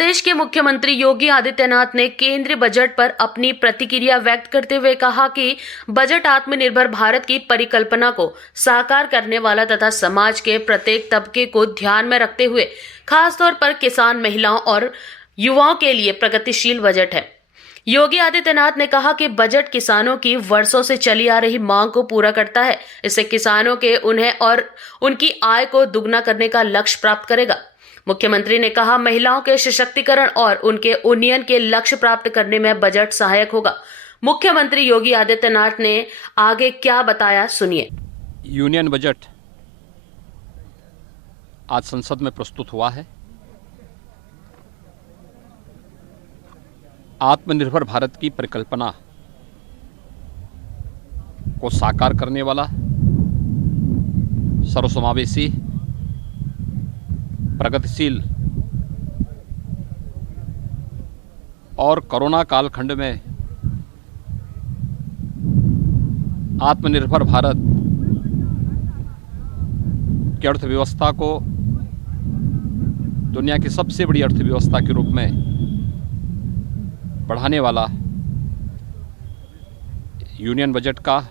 प्रदेश के मुख्यमंत्री योगी आदित्यनाथ ने केंद्रीय बजट पर अपनी प्रतिक्रिया व्यक्त करते हुए कहा कि बजट आत्मनिर्भर भारत की परिकल्पना को साकार करने वाला तथा समाज के प्रत्येक तबके को ध्यान में रखते हुए खासतौर पर किसान, महिलाओं और युवाओं के लिए प्रगतिशील बजट है। योगी आदित्यनाथ ने कहा कि बजट किसानों की वर्षों से चली आ रही मांग को पूरा करता है। इससे किसानों के उन्हें और उनकी आय को दुगना करने का लक्ष्य प्राप्त करेगा। मुख्यमंत्री ने कहा, महिलाओं के सशक्तिकरण और उनके उन्नयन के लक्ष्य प्राप्त करने में बजट सहायक होगा। मुख्यमंत्री योगी आदित्यनाथ ने आगे क्या बताया, सुनिए। यूनियन बजट आज संसद में प्रस्तुत हुआ है। आत्मनिर्भर भारत की परिकल्पना को साकार करने वाला सर्वसमावेशी, प्रगतिशील और कोरोना कालखंड में आत्मनिर्भर भारत की अर्थव्यवस्था को दुनिया की सबसे बड़ी अर्थव्यवस्था के रूप में बढ़ाने वाला यूनियन बजट का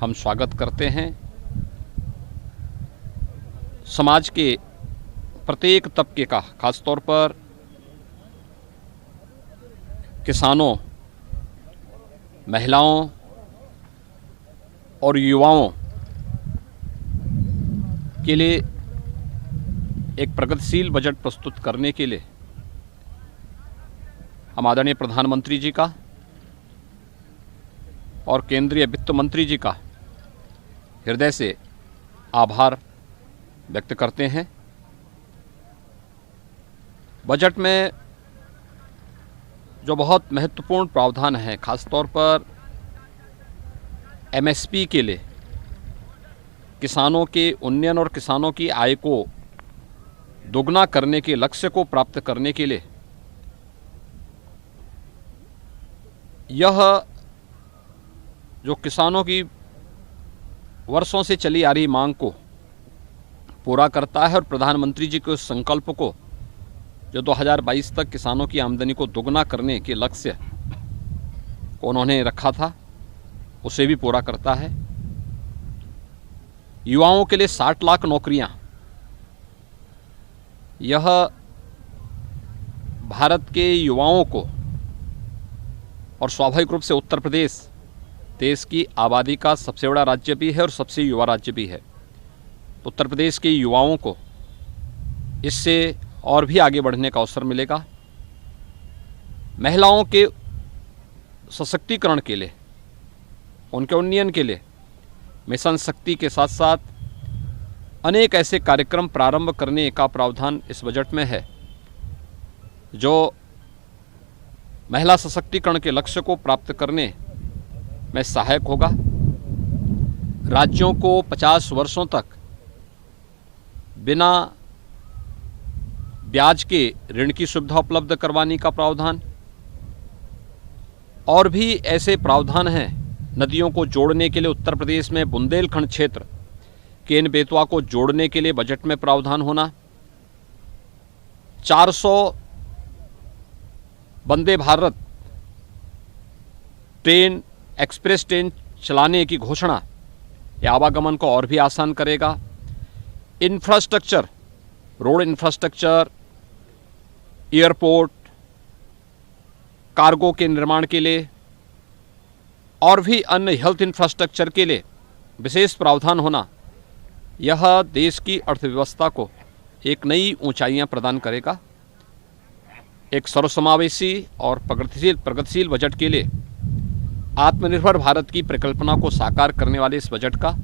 हम स्वागत करते हैं। समाज के प्रत्येक तबके का, खासतौर पर किसानों, महिलाओं और युवाओं के लिए एक प्रगतिशील बजट प्रस्तुत करने के लिए हम आदरणीय प्रधानमंत्री जी का और केंद्रीय वित्त मंत्री जी का हृदय से आभार व्यक्त करते हैं। बजट में जो बहुत महत्वपूर्ण प्रावधान है, खासतौर पर एमएसपी के लिए, किसानों के उन्नयन और किसानों की आय को दोगुना करने के लक्ष्य को प्राप्त करने के लिए यह जो किसानों की वर्षों से चली आ रही मांग को पूरा करता है और प्रधानमंत्री जी के उस संकल्प को जो 2022 तक किसानों की आमदनी को दोगुना करने के लक्ष्य को उन्होंने रखा था, उसे भी पूरा करता है। युवाओं के लिए 60 लाख नौकरियां, यह भारत के युवाओं को, और स्वाभाविक रूप से उत्तर प्रदेश देश की आबादी का सबसे बड़ा राज्य भी है और सबसे युवा राज्य भी है। उत्तर प्रदेश के युवाओं को इससे और भी आगे बढ़ने का अवसर मिलेगा। महिलाओं के सशक्तिकरण के लिए, उनके उन्नयन के लिए मिशन शक्ति के साथ साथ अनेक ऐसे कार्यक्रम प्रारंभ करने का प्रावधान इस बजट में है जो महिला सशक्तिकरण के लक्ष्य को प्राप्त करने में सहायक होगा। राज्यों को 50 वर्षों तक बिना ब्याज के ऋण की सुविधा उपलब्ध करवाने का प्रावधान, और भी ऐसे प्रावधान हैं। नदियों को जोड़ने के लिए उत्तर प्रदेश में बुंदेलखंड क्षेत्र, केन बेतवा को जोड़ने के लिए बजट में प्रावधान होना, 400 Vande Bharat train, express train चलाने की घोषणा, यह आवागमन को और भी आसान करेगा। Infrastructure, road infrastructure, airport, cargo के निर्माण के लिए और भी अन्य हेल्थ इंफ्रास्ट्रक्चर के लिए विशेष प्रावधान होना, यह देश की अर्थव्यवस्था को एक नई ऊंचाइयां प्रदान करेगा। एक सर्वसमावेशी और प्रगतिशील बजट के लिए, आत्मनिर्भर भारत की परिकल्पना को साकार करने वाले इस बजट का